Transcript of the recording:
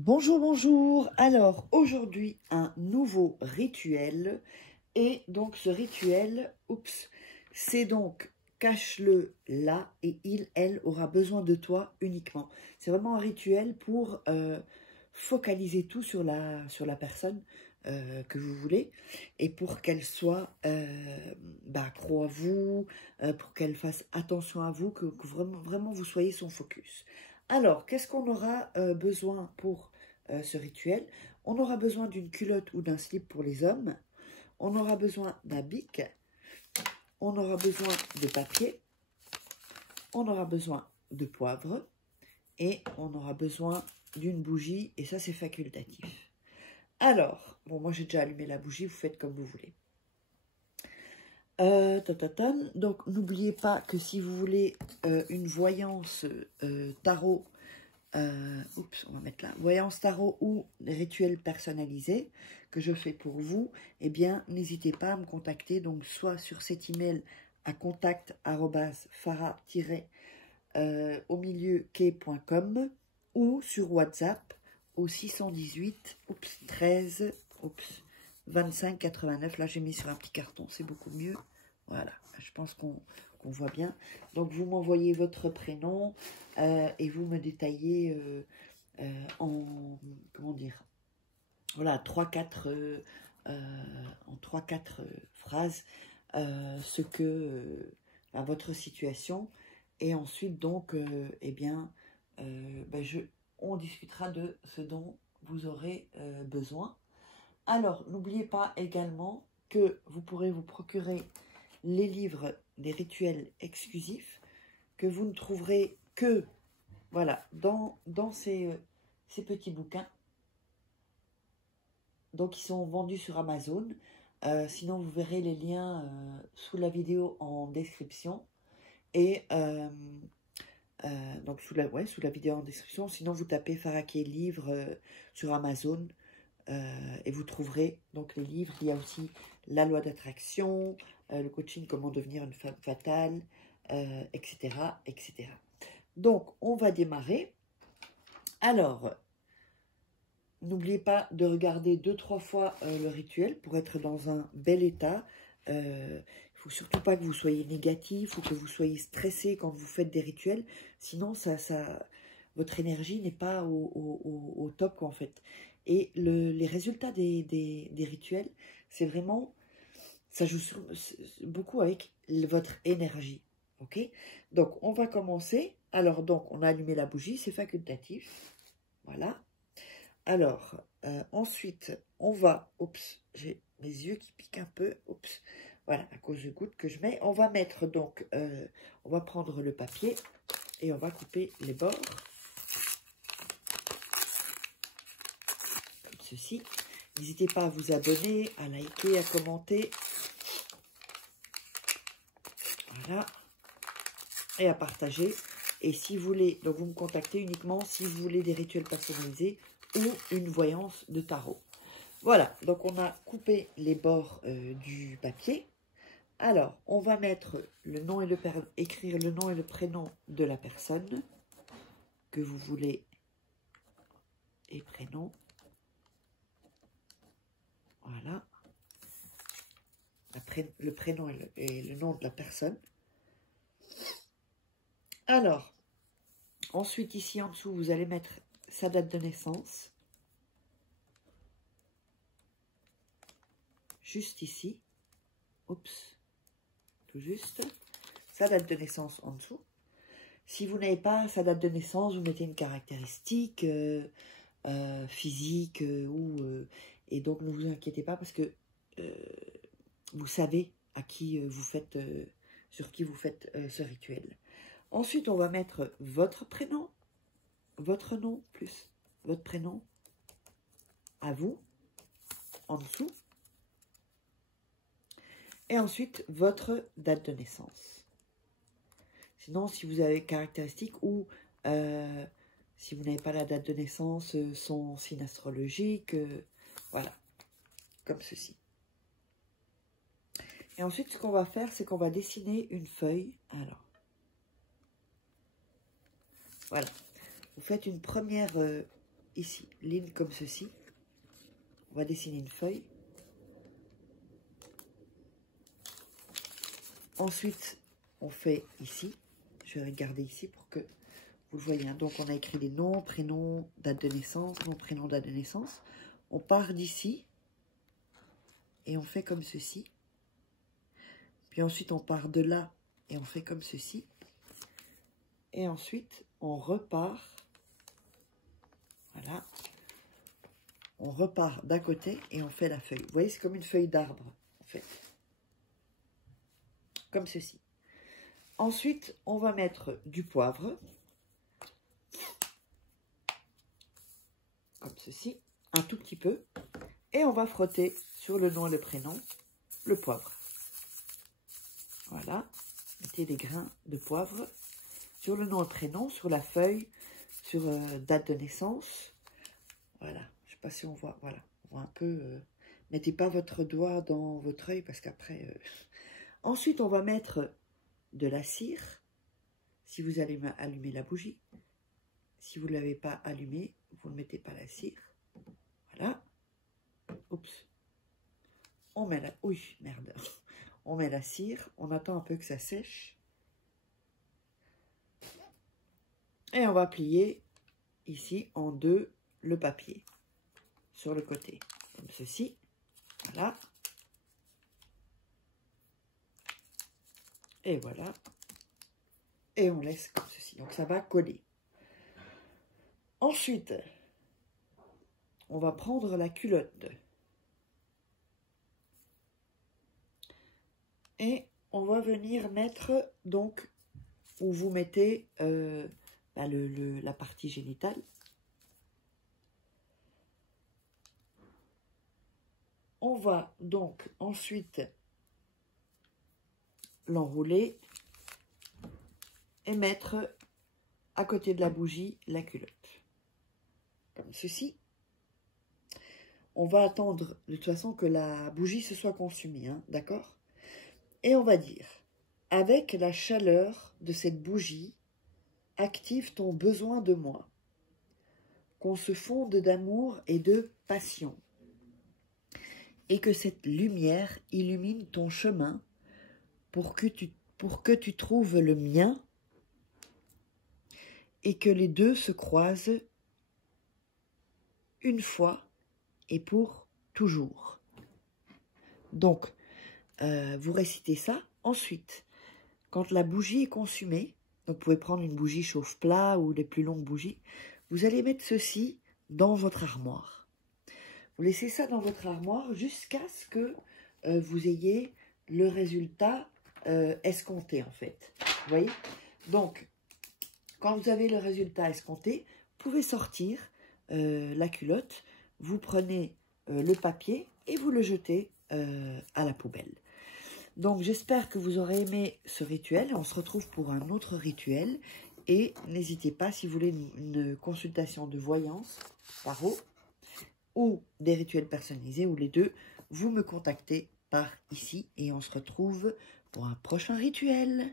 Bonjour, bonjour. Alors, aujourd'hui, un nouveau rituel. Et donc, ce rituel, c'est donc cache-le là et elle aura besoin de toi uniquement. C'est vraiment un rituel pour focaliser tout sur la personne que vous voulez et pour qu'elle soit accro à vous, pour qu'elle fasse attention à vous, que vraiment vous soyez son focus. Alors, qu'est-ce qu'on aura besoin pour ce rituel? On aura besoin d'une culotte ou d'un slip pour les hommes. On aura besoin d'un bic. On aura besoin de papier. On aura besoin de poivre. Et on aura besoin d'une bougie. Et ça, c'est facultatif. Alors, bon, moi, j'ai déjà allumé la bougie. Vous faites comme vous voulez. Donc, n'oubliez pas que si vous voulez une voyance tarot, on va mettre là, voyance tarot ou rituel personnalisé que je fais pour vous, eh bien, n'hésitez pas à me contacter, donc soit sur cet email à contact@farah-au-milieu-quai.com ou sur WhatsApp au 618 13 25 89. Là, j'ai mis sur un petit carton, c'est beaucoup mieux. Voilà, je pense qu'on voit bien. Donc, vous m'envoyez votre prénom et vous me détaillez en, comment dire, voilà, 3-4 phrases ce que, votre situation. Et ensuite, donc, eh bien, on discutera de ce dont vous aurez besoin. Alors, n'oubliez pas également que vous pourrez vous procurer les livres des rituels exclusifs que vous ne trouverez que, voilà, dans ces petits bouquins. Donc, ils sont vendus sur Amazon. Sinon, vous verrez les liens sous la vidéo en description. Et donc, sous la vidéo en description. Sinon, vous tapez Faraké livre sur Amazon. Et vous trouverez donc les livres. Il y a aussi la loi d'attraction, le coaching, comment devenir une femme fatale, etc., etc. Donc, on va démarrer. Alors, n'oubliez pas de regarder 2-3 fois le rituel pour être dans un bel état. Il ne faut surtout pas que vous soyez négatif ou que vous soyez stressé quand vous faites des rituels. Sinon, votre énergie n'est pas au top, quoi, en fait. Et les résultats des rituels, c'est vraiment, ça joue beaucoup avec votre énergie. Ok? Donc, on va commencer. Alors, donc, on a allumé la bougie, c'est facultatif. Voilà. Alors, ensuite, on va, j'ai mes yeux qui piquent un peu, voilà, à cause de gouttes que je mets. On va mettre donc, on va prendre le papier et on va couper les bords. Ceci. N'hésitez pas à vous abonner, à liker, à commenter. Voilà. Et à partager. Et si vous voulez, donc vous me contactez uniquement si vous voulez des rituels personnalisés ou une voyance de tarot. Voilà, donc on a coupé les bords du papier. Alors, on va mettre le nom et écrire le nom et le prénom de la personne que vous voulez et prénom. Voilà, le prénom et le nom de la personne. Alors, ensuite ici en dessous, vous allez mettre sa date de naissance. Juste ici. Tout juste. Sa date de naissance en dessous. Si vous n'avez pas sa date de naissance, vous mettez une caractéristique physique et donc ne vous inquiétez pas parce que vous savez à qui vous faites, sur qui vous faites ce rituel. Ensuite, on va mettre votre prénom, votre nom plus votre prénom à vous, en dessous. Et ensuite, votre date de naissance. Sinon, si vous avez caractéristiques ou si vous n'avez pas la date de naissance, son signe astrologique, voilà, comme ceci. Et ensuite, ce qu'on va faire, c'est qu'on va dessiner une feuille. Alors, voilà. Vous faites une première ici, ligne comme ceci. On va dessiner une feuille. Ensuite, on fait ici. Je vais regarder ici pour que vous le voyez. Donc, on a écrit les noms, prénoms, date de naissance, nom, prénom, date de naissance. On part d'ici et on fait comme ceci. Puis ensuite, on part de là et on fait comme ceci. Et ensuite, on repart. Voilà. On repart d'un côté et on fait la feuille. Vous voyez, c'est comme une feuille d'arbre, en fait. Comme ceci. Ensuite, on va mettre du poivre. Comme ceci. Un tout petit peu. Et on va frotter sur le nom et le prénom, le poivre. Voilà. Mettez des grains de poivre sur le nom et le prénom, sur la feuille, sur date de naissance. Voilà. Je ne sais pas si on voit. Voilà. On voit un peu. Mettez pas votre doigt dans votre œil parce qu'après... Ensuite, on va mettre de la cire. Si vous allez allumer la bougie. Si vous ne l'avez pas allumée, vous ne mettez pas la cire. Voilà. Oups. On met la... Oui, merde. On met la cire. On attend un peu que ça sèche. Et on va plier ici en deux le papier. Sur le côté. Comme ceci. Voilà. Et voilà. Et on laisse comme ceci. Donc ça va coller. Ensuite, on va prendre la culotte. Et on va venir mettre, donc, où vous mettez la partie génitale. On va donc ensuite l'enrouler et mettre à côté de la bougie la culotte. Comme ceci. On va attendre de toute façon que la bougie se soit consumée, hein, d'accord? Et on va dire, avec la chaleur de cette bougie, active ton besoin de moi, qu'on se fonde d'amour et de passion, et que cette lumière illumine ton chemin pour que tu trouves le mien, et que les deux se croisent une fois et pour toujours. Donc, vous récitez ça. Ensuite, quand la bougie est consumée, donc vous pouvez prendre une bougie chauffe-plat ou les plus longues bougies, vous allez mettre ceci dans votre armoire. Vous laissez ça dans votre armoire jusqu'à ce que vous ayez le résultat escompté, en fait. Vous voyez? Donc, quand vous avez le résultat escompté, vous pouvez sortir la culotte, vous prenez le papier et vous le jetez à la poubelle. Donc, j'espère que vous aurez aimé ce rituel. On se retrouve pour un autre rituel. Et n'hésitez pas, si vous voulez une consultation de voyance, tarot, ou des rituels personnalisés, ou les deux, vous me contactez par ici. Et on se retrouve pour un prochain rituel.